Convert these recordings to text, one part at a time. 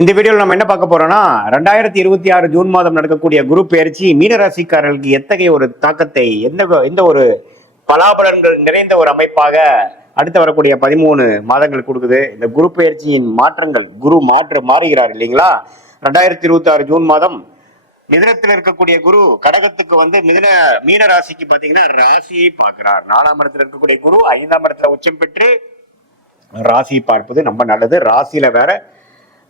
இந்த வீடியோவில் நம்ம என்ன பார்க்க போறோம்னா 2026 ஜூன் மாதம் நடக்கக்கூடிய குரு பெயர்ச்சி மீனராசிக்காரர்களுக்கு எத்தகைய ஒரு தாக்கத்தை எந்த ஒரு பலாபலன்கள் நிறைந்த ஒரு அமைப்பாக அடுத்து வரக்கூடிய 13 மாதங்கள் கொடுக்குது. இந்த குரு பெயர்ச்சியின் மாற்றங்கள், குரு மாறுகிறார் இல்லைங்களா? 2026 ஜூன் மாதம் மிதனத்தில் இருக்கக்கூடிய குரு கடகத்துக்கு வந்து மீன ராசிக்கு பாத்தீங்கன்னா ராசியை பார்க்கிறார். 4ஆம் இடத்துல இருக்கக்கூடிய குரு 5ஆம் இடத்துல உச்சம் பெற்று ராசியை பார்ப்பது ரொம்ப நல்லது. ராசியில வேற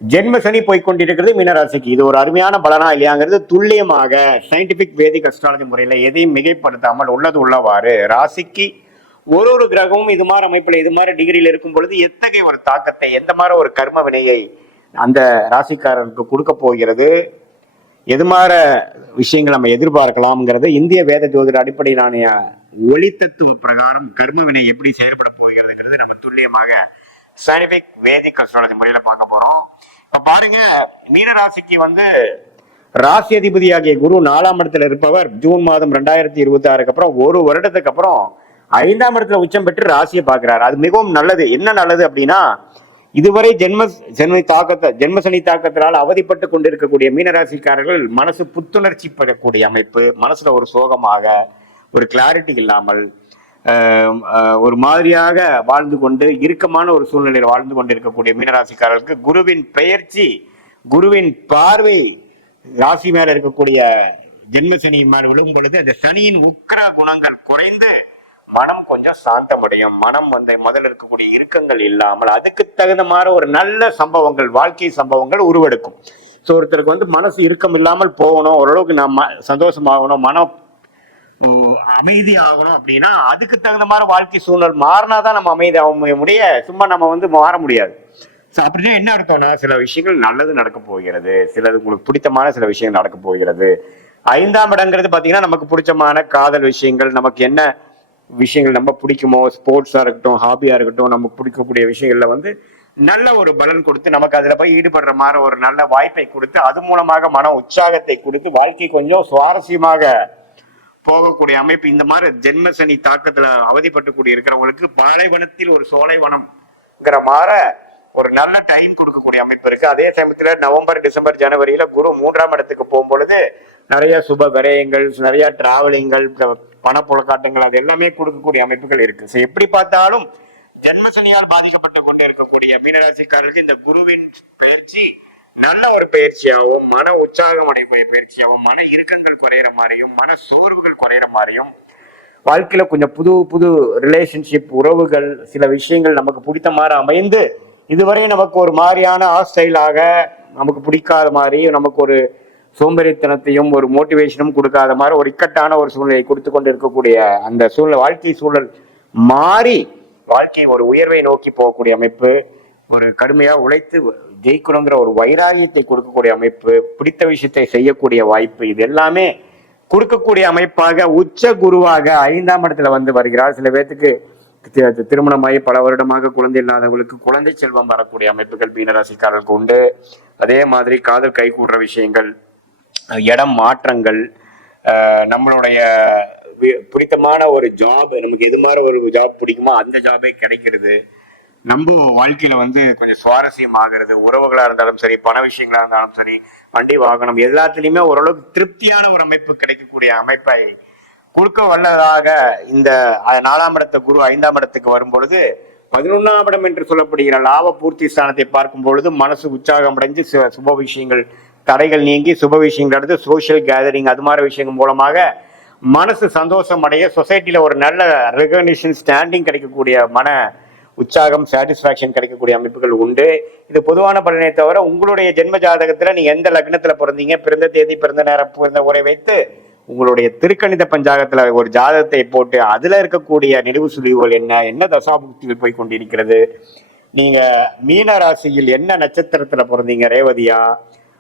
ஜென்ம சனி போய்கொண்டிருக்கிறது மீனராசிக்கு. இது ஒரு அருமையான பலனா இல்லையாங்கிறது துல்லியமாக சயின்டிபிக் வேதிக் அஸ்ட்ராலஜி முறையில எதையும் மிகைப்படுத்தாமல் உள்ளது உள்ளவாறு ராசிக்கு ஒரு கிரகமும் இது மாதிரி அமைப்புல இது மாதிரி டிகிரியில் இருக்கும் பொழுது எத்தகைய ஒரு தாக்கத்தை, எந்த மாதிரி ஒரு கர்ம வினையை அந்த ராசிக்காரனுக்கு கொடுக்க போகிறது, எது மாதிரி விஷயங்கள் நம்ம எதிர்பார்க்கலாம்ங்கிறது இந்திய வேத ஜோதிட அடிப்படையிலான ஒளித்தத்துவ பிரகாரம் கர்ம வினை எப்படி செயல்பட போகிறதுங்கிறது நம்ம துல்லியமாக சயின்டிபிக் வேதிக் அஸ்ட்ராலஜி முறையில பார்க்க போறோம். இப்ப பாருங்க, மீனராசிக்கு வந்து ராசி அதிபதியாகிய குரு 4ஆம் இடத்துல இருப்பவர் ஜூன் மாதம் 2026 அப்புறம் ஒரு வருடத்துக்கு அப்புறம் 5ஆம் இடத்துல உச்சம் பெற்று ராசியை பார்க்கிறார். அது மிகவும் நல்லது. என்ன நல்லது அப்படின்னா, இதுவரை ஜென்ம சனி தாக்கத்தினால் அவதிப்பட்டு கொண்டிருக்கக்கூடிய மீனராசிக்காரர்கள் மனசு புத்துணர்ச்சி பெறக்கூடிய அமைப்பு, மனசுல ஒரு சோகமாக ஒரு கிளாரிட்டி இல்லாமல் ஒரு மாதிரியாக வாழ்ந்து கொண்டு இறுக்கமான ஒரு சூழ்நிலையில் வாழ்ந்து கொண்டு இருக்கக்கூடிய மீனராசிக்காரர்களுக்கு குருவின் பெயர்ச்சி, குருவின் பார்வை ராசி மேல இருக்கக்கூடிய ஜென்ம சனி மேல விழும் பொழுது அந்த சனியின் உக்கிர குணங்கள் குறைந்து மனம் கொஞ்சம் சாந்தமடையும். மனம் வந்து முதல்ல இருக்கக்கூடிய இறுக்கங்கள் இல்லாமல் அதுக்கு தகுந்த மாதிரி ஒரு நல்ல சம்பவங்கள், வாழ்க்கை சம்பவங்கள் உருவெடுக்கும். ஸோ ஒருத்தருக்கு வந்து மனசு இறுக்கம் இல்லாமல் போகணும், ஓரளவுக்கு நம்ம சந்தோஷமாகணும், மனம் அமைதி ஆகணும் அப்படின்னா அதுக்கு தகுந்த மாதிரி வாழ்க்கை சூழல் மாறினாதான் நம்ம அமைதி ஆக முடிய, சும்மா நம்ம வந்து மாற முடியாது. அப்படின்னா என்ன அர்த்தம்னா, சில விஷயங்கள் நல்லது நடக்க போகிறது, சிலது உங்களுக்கு பிடித்தமான சில விஷயங்கள் நடக்க போகிறது. 5ஆம் இடங்கிறது பாத்தீங்கன்னா நமக்கு பிடிச்சமான காதல் விஷயங்கள், நமக்கு என்ன விஷயங்கள் நம்ம பிடிக்குமோ, ஸ்போர்ட்ஸா இருக்கட்டும், ஹாபியா இருக்கட்டும், நமக்கு பிடிக்கக்கூடிய விஷயங்கள்ல வந்து நல்ல ஒரு பலன் கொடுத்து நமக்கு அதுல போய் ஈடுபடுற மாதிரி ஒரு நல்ல வாய்ப்பை கொடுத்து அது மூலமாக மன உற்சாகத்தை கொடுத்து வாழ்க்கை கொஞ்சம் சுவாரஸ்யமாக போகக்கூடிய அமைப்பு. இந்த மாதிரி ஜென்ம சனி தாக்கத்துல அவதிப்பட்டு கூடி இருக்கிறவங்களுக்கு பாலைவனத்தில் ஒரு சோலைவனம்ங்கிற மாதிரி ஒரு நல்ல டைம் கொடுக்கக்கூடிய அமைப்பு இருக்கு. அதே சமயத்துல நவம்பர், டிசம்பர், ஜனவரியில குரு 3ஆம் இடத்துக்கு போகும்பொழுது நிறைய சுப விரயங்கள், நிறைய டிராவலிங்கள், பணப்புழக்காட்டங்கள், அது எல்லாமே கொடுக்கக்கூடிய அமைப்புகள் இருக்கு. ஸோ எப்படி பார்த்தாலும் ஜென்ம சனியால் பாதிக்கப்பட்டு கொண்டு இருக்கக்கூடிய மீனராசிக்காரர்களுக்கு இந்த குருவின் பயிற்சி நல்ல ஒரு பயிற்சியாகவும், மன உற்சாகம் அடையக்கூடிய பயிற்சியாகவும், மன இறுக்கங்கள் குறையிற மாதிரியும், மன சோர்வுகள் குறையிற மாதிரியும், வாழ்க்கையில கொஞ்சம் புது ரிலேஷன்ஷிப், உறவுகள், சில விஷயங்கள் நமக்கு பிடித்த மாதிரி அமைந்து இதுவரை நமக்கு ஒரு மாதிரியான ஆஸ்டைலாக நமக்கு பிடிக்காத மாதிரி, நமக்கு ஒரு சோம்பேறித்தனத்தையும் ஒரு மோட்டிவேஷனும் கொடுக்காத மாதிரி ஒரு இக்கட்டான ஒரு சூழ்நிலையை கொடுத்து கொண்டு இருக்கக்கூடிய அந்த வாழ்க்கை சூழல் மாறி வாழ்க்கை ஒரு உயர்வை நோக்கி போகக்கூடிய அமைப்பு, ஒரு கடுமையா உழைத்து ஜெயிக்கணுங்கிற ஒரு வைராகியத்தை கொடுக்கக்கூடிய அமைப்பு, பிடித்த விஷயத்தை செய்யக்கூடிய வாய்ப்பு, இது எல்லாமே கொடுக்கக்கூடிய அமைப்பாக உச்ச குருவாக 5ஆம் இடத்துல வந்து வருகிறார். சில பேர்த்துக்கு திருமணமாகி பல வருடமாக குழந்தை இல்லாதவங்களுக்கு குழந்தை செல்வம் வரக்கூடிய அமைப்புகள் மீனராசிக்காரர்களுக்கு உண்டு. அதே மாதிரி காதல் கைகூடுற விஷயங்கள், இடம் மாற்றங்கள், நம்மளுடைய பிடித்தமான ஒரு ஜாப், நமக்கு எது மாதிரி ஒரு ஜாப் பிடிக்குமோ அந்த ஜாபே கிடைக்கிறது, நம்ம வாழ்க்கையில வந்து கொஞ்சம் சுவாரஸ்யம் ஆகிறது, உறவுகளா இருந்தாலும் சரி, பண விஷயங்களா இருந்தாலும் சரி, வண்டி வாகனம் எல்லாத்துலயுமே ஓரளவுக்கு திருப்தியான ஒரு அமைப்பு கிடைக்கக்கூடிய அமைப்பை கொடுக்க வல்லதாக இந்த 4ஆம் இடத்த குரு 5ஆம் இடத்துக்கு வரும்பொழுது 11ஆம் இடம் என்று சொல்லப்படுகிற லாப பூர்த்தி ஸ்தானத்தை பார்க்கும் பொழுது மனசு உற்சாகம் அடைஞ்சு சுப விஷயங்கள் தடைகள் நீங்கி சுப விஷயங்கள் அடுத்து சோசியல் கேதரிங் அது மாதிரி விஷயங்கள் மூலமாக மனசு சந்தோஷம் அடைய, சொசைட்டில ஒரு நல்ல ரெகக்னிஷன், ஸ்டாண்டிங் கிடைக்கக்கூடிய மன உற்சாகம், சாட்டிஸ்பாக்சன் கிடைக்கக்கூடிய அமைப்புகள் உண்டு. இது பொதுவான பலனை தவிர உங்களுடைய ஜென்ம ஜாதகத்துல நீங்க எந்த லக்னத்துல பிறந்தீங்க, பிறந்த தேதி, பிறந்த நேரம், பிறந்த உரை வைத்து உங்களுடைய திருக்கணித பஞ்சாகத்துல ஒரு ஜாதகத்தை போட்டு அதுல இருக்கக்கூடிய நினைவு சுழிவுகள் என்ன தசாபுக்திகள் போய் கொண்டிருக்கிறது, நீங்க மீன ராசியில் என்ன நட்சத்திரத்துல பிறந்தீங்க, ரேவதியா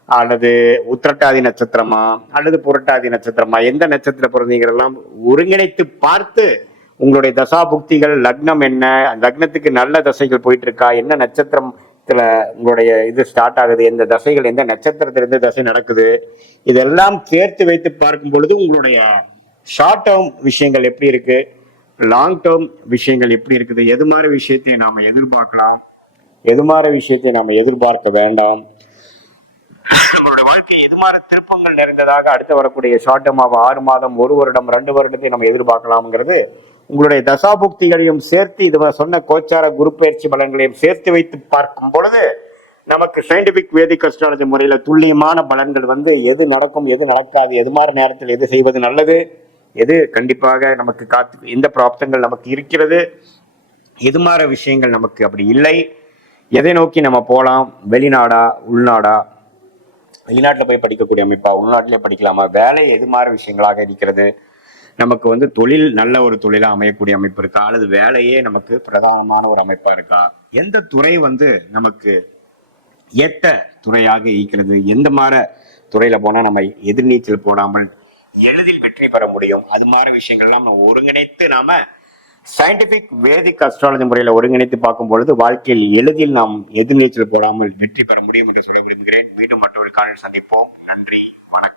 அல்லது உத்திரட்டாதி நட்சத்திரமா அல்லது புரட்டாதி நட்சத்திரமா, எந்த நட்சத்திரம் பிறந்தீங்கெல்லாம் ஒருங்கிணைத்து பார்த்து உங்களுடைய தசாபுக்திகள், லக்னம் என்ன, லக்னத்துக்கு நல்ல தசைகள் போயிட்டு இருக்கா, என்ன நட்சத்திரத்துல உங்களுடைய இது ஸ்டார்ட் ஆகுது, எந்த தசைகள் எந்த நட்சத்திரத்துல இருந்து தசை நடக்குது, இதெல்லாம் சேர்த்து வைத்து பார்க்கும் பொழுது உங்களுடைய ஷார்ட் டேர்ம் விஷயங்கள் எப்படி இருக்கு, லாங் டேர்ம் விஷயங்கள் எப்படி இருக்குது, எது மாதிரி விஷயத்தை நாம எதிர்பார்க்கலாம், எது மாதிரி விஷயத்தை நாம எதிர்பார்க்க வேண்டாம், வாழ்க்கை எதுமாறு திருப்பங்கள் நிறைந்ததாக அடுத்து வரக்கூடிய ஷார்ட் டேர்மாக 6 மாதம், 1 வருடம், 2 வருடத்தை நம்ம எதிர்பார்க்கலாம்ங்கிறது உங்களுடைய தசாபுக்திகளையும் சேர்த்து இது சொன்ன கோச்சார குரு பயிற்சி பலன்களையும் சேர்த்து வைத்து பார்க்கும் பொழுது நமக்கு சயின்டிபிக் வேதிக் அஸ்ட்ராலஜி முறையில துல்லியமான பலன்கள் எது நடக்கும், எது நடக்காது, எது மாதிரி நேரத்தில் எது செய்வது நல்லது, எது கண்டிப்பாக நமக்கு எந்த பிராப்தங்கள் நமக்கு இருக்கிறது, எது மாதிரி விஷயங்கள் நமக்கு அப்படி இல்லை, எதை நோக்கி நம்ம போகலாம், வெளிநாடா உள்நாடா, வெளிநாட்டில் போய் படிக்கக்கூடிய அமைப்பா, உள்நாட்டிலே படிக்கலாமா, வேலை எது மாதிரி விஷயங்களாக இருக்கிறது, நமக்கு தொழில் நல்ல ஒரு தொழிலா அமையக்கூடிய அமைப்பு இருக்கா, அல்லது வேலையே நமக்கு பிரதானமான ஒரு அமைப்பா இருக்கா, எந்த துறை நமக்கு ஏற்ற துறையாக இருக்கிறது, எந்த மாதிரி துறையில போனா நம்ம எதிர்நீச்சல் போடாமல் எளிதில் வெற்றி பெற முடியும், அது மாதிரி விஷயங்கள்லாம் நம்ம ஒருங்கிணைத்து நாம சயின்டிபிக் வேதிக் அஸ்ட்ராலஜி முறையில ஒருங்கிணைத்து பார்க்கும் பொழுது வாழ்க்கையில் எளிதில் நாம் எதிர்நீச்சல் போடாமல் வெற்றி பெற முடியும் என்று சொல்ல விரும்புகிறேன். மீண்டும் மற்றொரு காலில் சந்திப்போம். நன்றி, வணக்கம்.